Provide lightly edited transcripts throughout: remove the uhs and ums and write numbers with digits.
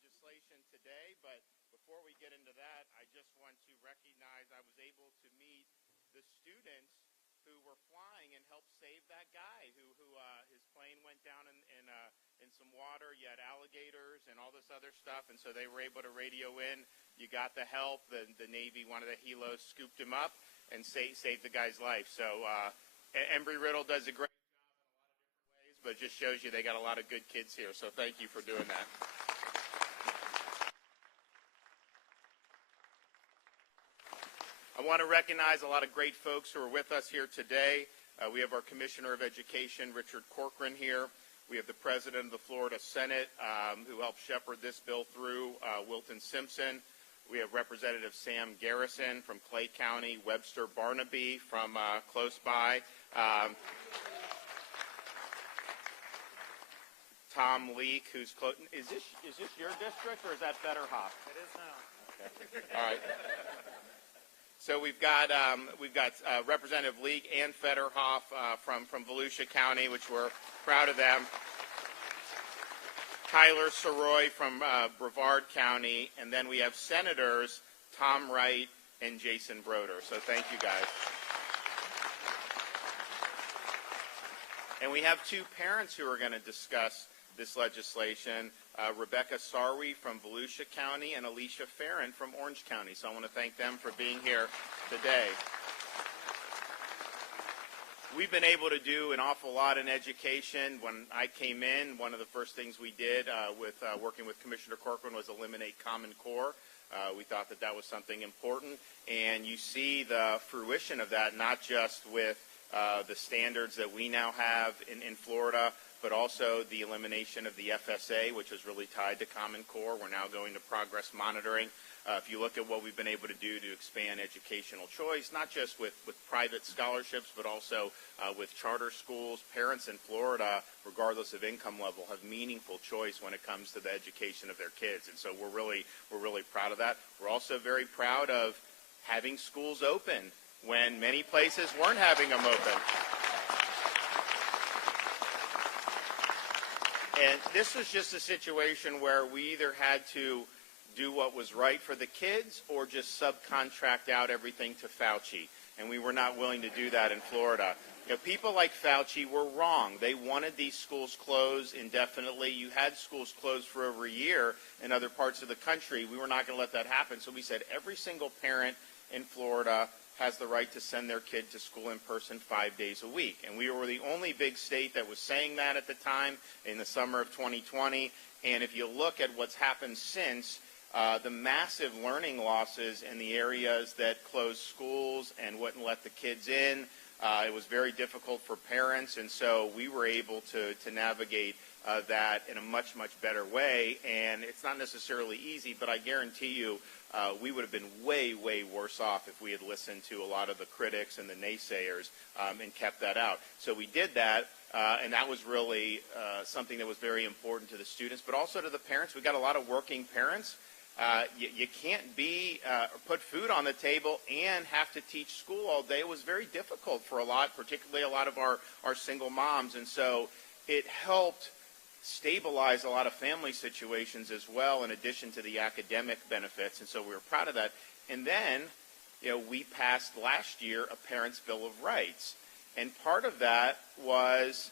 legislation today, but before we get into that, I just want to recognize I was able to meet the students who were flying and helped save that guy who his plane went down in some water. You had alligators and all this other stuff, and so they were able to radio in. You got the help. The Navy, one of the helos, scooped him up and saved the guy's life. So Embry-Riddle does a great job in a lot of different ways, but it just shows you they got a lot of good kids here. So thank you for doing that. I want to recognize a lot of great folks who are with us here today. We have our Commissioner of Education, Richard Corcoran, here. We have the President of the Florida Senate, who helped shepherd this bill through, Wilton Simpson. We have Representative Sam Garrison from Clay County, Webster Barnaby from close by, Tom Leake, who's close. Is this your district or is that Fetterhoff? It is now. Okay. All right. So we've got Representative Leake and Fetterhoff from Volusia County, which we're proud of them. Tyler Soroy from Brevard County, and then we have Senators Tom Wright and Jason Broder. So thank you guys. And we have two parents who are going to discuss this legislation, Rebecca Sarwi from Volusia County and Alicia Farron from Orange County. So I want to thank them for being here today. We've been able to do an awful lot in education. When I came in, one of the first things we did with working with Commissioner Corcoran was eliminate Common Core. We thought that that was something important, and you see the fruition of that not just with the standards that we now have in Florida, but also the elimination of the FSA, which is really tied to Common Core. We're now going to progress monitoring. If you look at what we've been able to do to expand educational choice, not just with private scholarships, but also with charter schools, parents in Florida, regardless of income level, have meaningful choice when it comes to the education of their kids. And so we're really proud of that. We're also very proud of having schools open when many places weren't having them open. And this was just a situation where we either had to do what was right for the kids or just subcontract out everything to Fauci. And we were not willing to do that in Florida. You know, people like Fauci were wrong. They wanted these schools closed indefinitely. You had schools closed for over a year in other parts of the country. We were not going to let that happen. So we said every single parent in Florida has the right to send their kid to school in person 5 days a week. And we were the only big state that was saying that at the time in the summer of 2020. And if you look at what's happened since, the massive learning losses in the areas that closed schools and wouldn't let the kids in, it was very difficult for parents. And so we were able to navigate that in a much, much better way. And it's not necessarily easy, but I guarantee you, we would have been way, way worse off if we had listened to a lot of the critics and the naysayers and kept that out. So we did that, and that was really something that was very important to the students, but also to the parents. We got a lot of working parents. You can't put food on the table and have to teach school all day. It was very difficult for particularly a lot of our single moms, and so it helped stabilize a lot of family situations as well, in addition to the academic benefits, and so we were proud of that. And then, we passed last year a Parents' Bill of Rights, and part of that was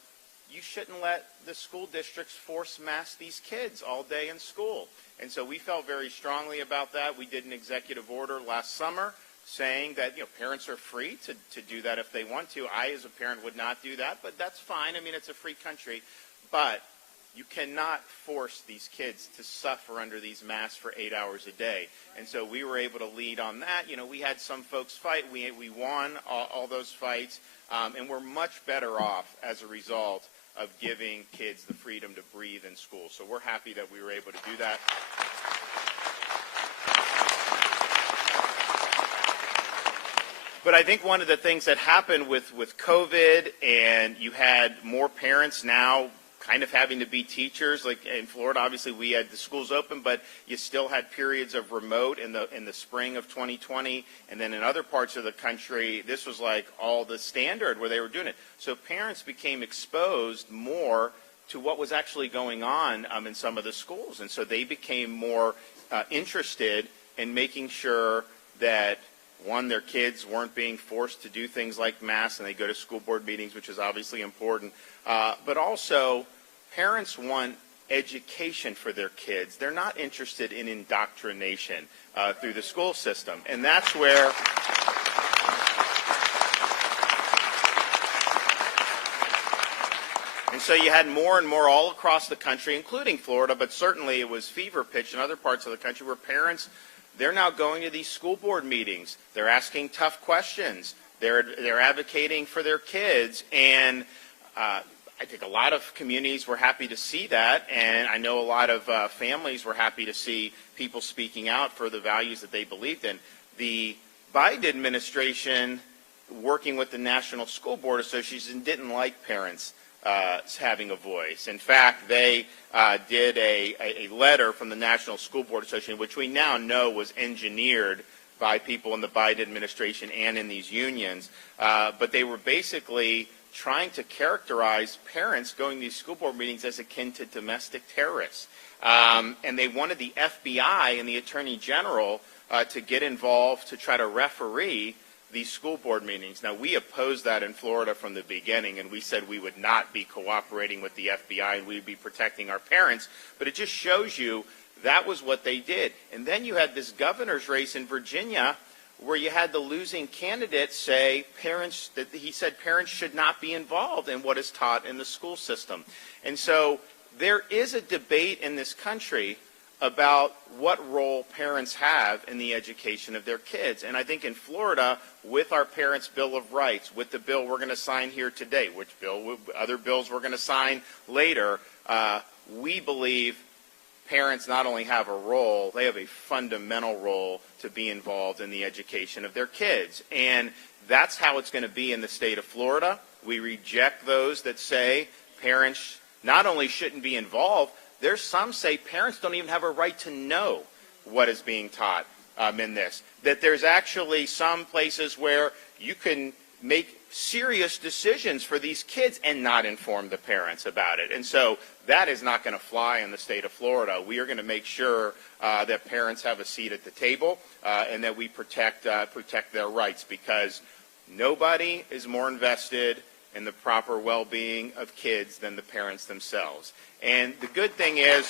you shouldn't let the school districts force mask these kids all day in school. And so we felt very strongly about that. We did an executive order last summer saying that parents are free to do that if they want to. I, as a parent, would not do that, but that's fine. I mean, it's a free country. But you cannot force these kids to suffer under these masks for 8 hours a day. And so we were able to lead on that. We had some folks fight. We won all those fights, and we're much better off as a result of giving kids the freedom to breathe in school. So we're happy that we were able to do that. But I think one of the things that happened with COVID, and you had more parents now kind of having to be teachers. Like in Florida, obviously we had the schools open, but you still had periods of remote in the spring of 2020. And then in other parts of the country, this was like all the standard where they were doing it. So parents became exposed more to what was actually going on in some of the schools. And so they became more interested in making sure that, one, their kids weren't being forced to do things like mass, and they go to school board meetings, which is obviously important. But also, parents want education for their kids. They're not interested in indoctrination through the school system. And that's where... And so you had more and more all across the country, including Florida, but certainly it was fever pitch in other parts of the country where parents, they're now going to these school board meetings. They're asking tough questions. They're advocating for their kids. And I think a lot of communities were happy to see that. And I know a lot of families were happy to see people speaking out for the values that they believed in. The Biden administration, working with the National School Board Association, didn't like parents having a voice. In fact, they did a letter from the National School Board Association, which we now know was engineered by people in the Biden administration and in these unions. But they were basically trying to characterize parents going to these school board meetings as akin to domestic terrorists. And they wanted the FBI and the Attorney General to get involved to try to referee these school board meetings. Now, we opposed that in Florida from the beginning, and we said we would not be cooperating with the FBI and we would be protecting our parents. But it just shows you that was what they did. And then you had this governor's race in Virginia where you had the losing candidate say he said parents should not be involved in what is taught in the school system. And so there is a debate in this country about what role parents have in the education of their kids. And I think in Florida, with our Parents' Bill of Rights, with the bill we're going to sign here today, other bills we're going to sign later, we believe parents not only have a role, they have a fundamental role to be involved in the education of their kids. And that's how it's going to be in the state of Florida. We reject those that say parents not only shouldn't be involved, there's some say parents don't even have a right to know what is being taught in this. That there's actually some places where you can make serious decisions for these kids and not inform the parents about it. And so that is not going to fly in the state of Florida. We are going to make sure that parents have a seat at the table and that we protect their rights, because nobody is more invested in the proper well-being of kids than the parents themselves. And the good thing is,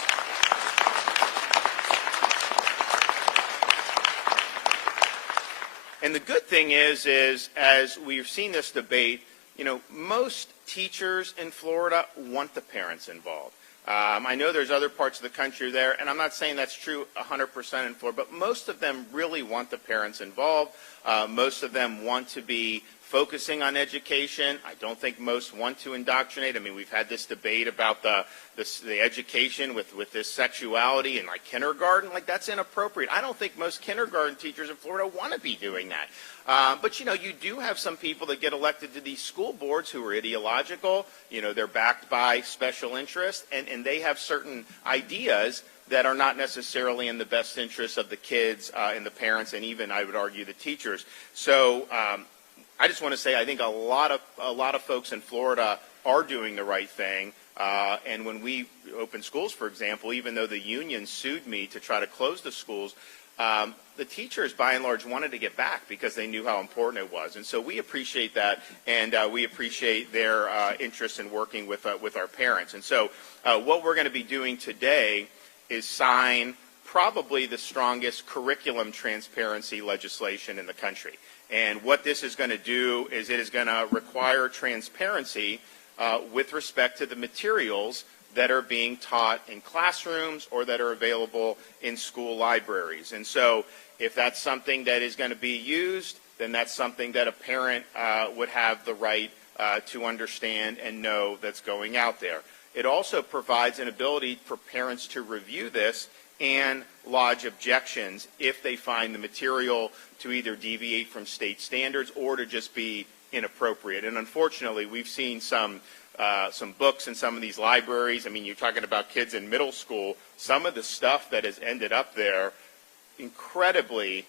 as we've seen this debate, most teachers in Florida want the parents involved. I know there's other parts of the country there, and I'm not saying that's true 100% in Florida, but most of them really want the parents involved. Most of them want to be focusing on education. I don't think most want to indoctrinate. I mean, we've had this debate about the education with this sexuality in like kindergarten. Like, that's inappropriate. I don't think most kindergarten teachers in Florida want to be doing that. But you do have some people that get elected to these school boards who are ideological. They're backed by special interests, and they have certain ideas that are not necessarily in the best interest of the kids and the parents, and even, I would argue, the teachers. So I just want to say I think a lot of folks in Florida are doing the right thing. And when we opened schools, for example, even though the union sued me to try to close the schools, the teachers, by and large, wanted to get back because they knew how important it was. And so we appreciate that, and we appreciate their interest in working with our parents. And so what we're going to be doing today is sign probably the strongest curriculum transparency legislation in the country. And what this is going to do is it is going to require transparency with respect to the materials that are being taught in classrooms or that are available in school libraries. And so if that's something that is going to be used, then that's something that a parent would have the right to understand and know that's going out there. It also provides an ability for parents to review this and lodge objections if they find the material to either deviate from state standards or to just be inappropriate. And unfortunately, we've seen some books in some of these libraries. I mean, you're talking about kids in middle school. Some of the stuff that has ended up there, incredibly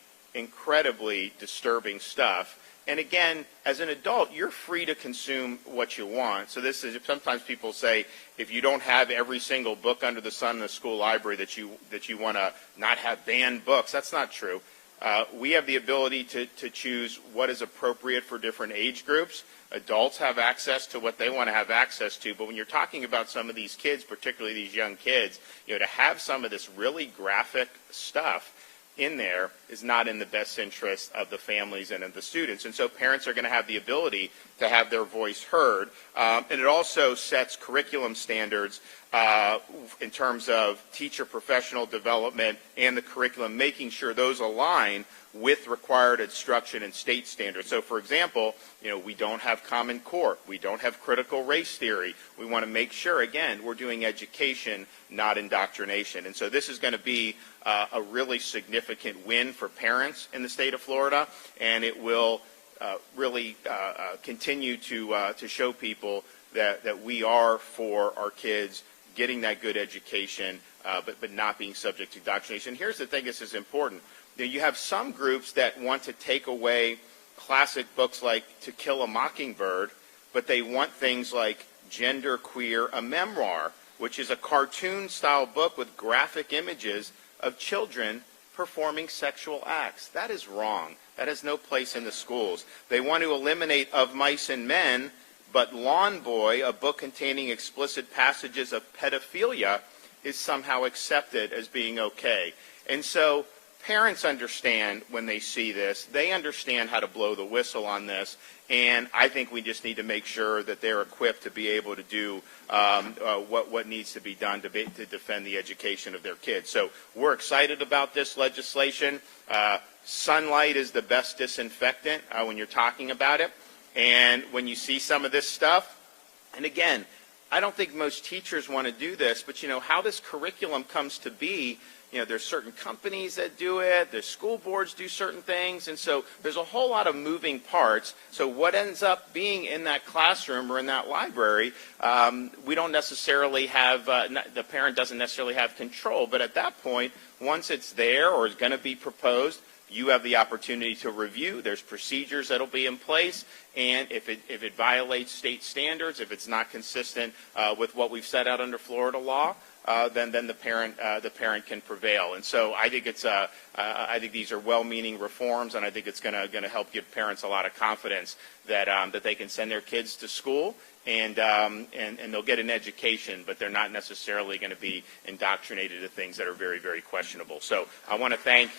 disturbing stuff. And again, as an adult, you're free to consume what you want. So this is, sometimes people say, if you don't have every single book under the sun in the school library that you want to not have banned books. That's not true. We have the ability to choose what is appropriate for different age groups. Adults have access to what they want to have access to, but when you're talking about some of these kids, particularly these young kids, to have some of this really graphic stuff in there is not in the best interest of the families and of the students. And so parents are going to have the ability to have their voice heard. And it also sets curriculum standards in terms of teacher professional development and the curriculum, making sure those align with required instruction and state standards. So, for example, we don't have Common Core. We don't have critical race theory. We want to make sure, again, we're doing education, not indoctrination. And so this is going to be a really significant win for parents in the state of Florida, and it will really continue to show people that we are for our kids getting that good education, but not being subject to indoctrination. Here's the thing, this is important. You have some groups that want to take away classic books like To Kill a Mockingbird, but they want things like Gender Queer, a Memoir, which is a cartoon-style book with graphic images of children performing sexual acts. That is wrong. That has no place in the schools. They want to eliminate Of Mice and Men, but Lawn Boy, a book containing explicit passages of pedophilia, is somehow accepted as being okay. And so parents understand when they see this. They understand how to blow the whistle on this, and I think we just need to make sure that they're equipped to be able to do what needs to be done to defend the education of their kids. So we're excited about this legislation. Sunlight is the best disinfectant when you're talking about it, and when you see some of this stuff, and again, I don't think most teachers want to do this, but how this curriculum comes to be, there's certain companies that do it, there's school boards do certain things, and so there's a whole lot of moving parts. So what ends up being in that classroom or in that library, we don't necessarily have, the parent doesn't necessarily have control, but at that point, once it's there or is going to be proposed, you have the opportunity to review. There's procedures that will be in place, and if it violates state standards, if it's not consistent with what we've set out under Florida law, then the parent can prevail. And so I think I think these are well-meaning reforms, and I think it's going to help give parents a lot of confidence that they can send their kids to school and they'll get an education, but they're not necessarily going to be indoctrinated to things that are very, very questionable. So I want to thank.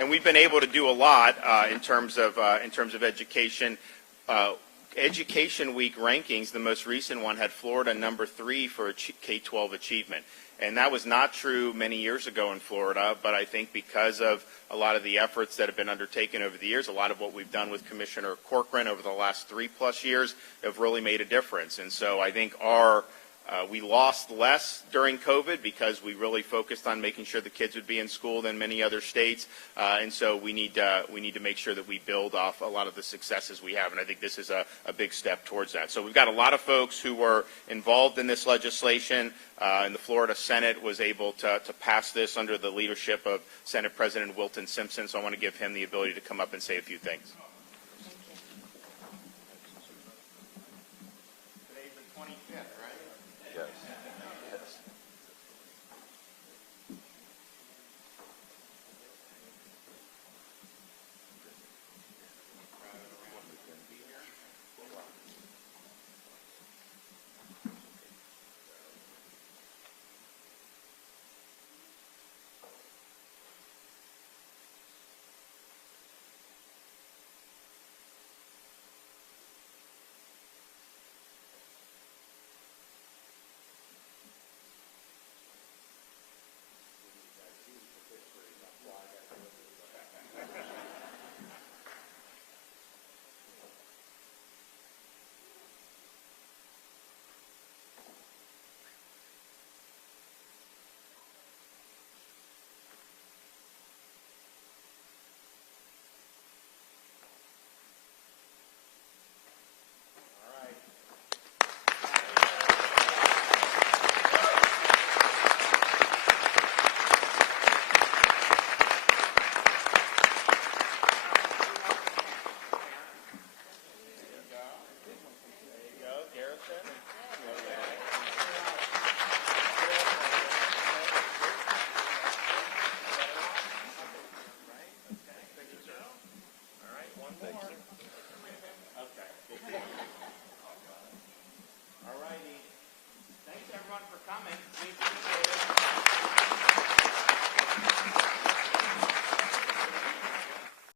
And we've been able to do a lot in terms of education. Education Week rankings, the most recent one had Florida number 3 for K-12 achievement. And that was not true many years ago in Florida, but I think because of a lot of the efforts that have been undertaken over the years, a lot of what we've done with Commissioner Corcoran over the last 3+ years have really made a difference. And so I think we lost less during COVID because we really focused on making sure the kids would be in school than many other states, and so we need to make sure that we build off a lot of the successes we have, and I think this is a big step towards that. So we've got a lot of folks who were involved in this legislation, and the Florida Senate was able to pass this under the leadership of Senate President Wilton Simpson, so I want to give him the ability to come up and say a few things.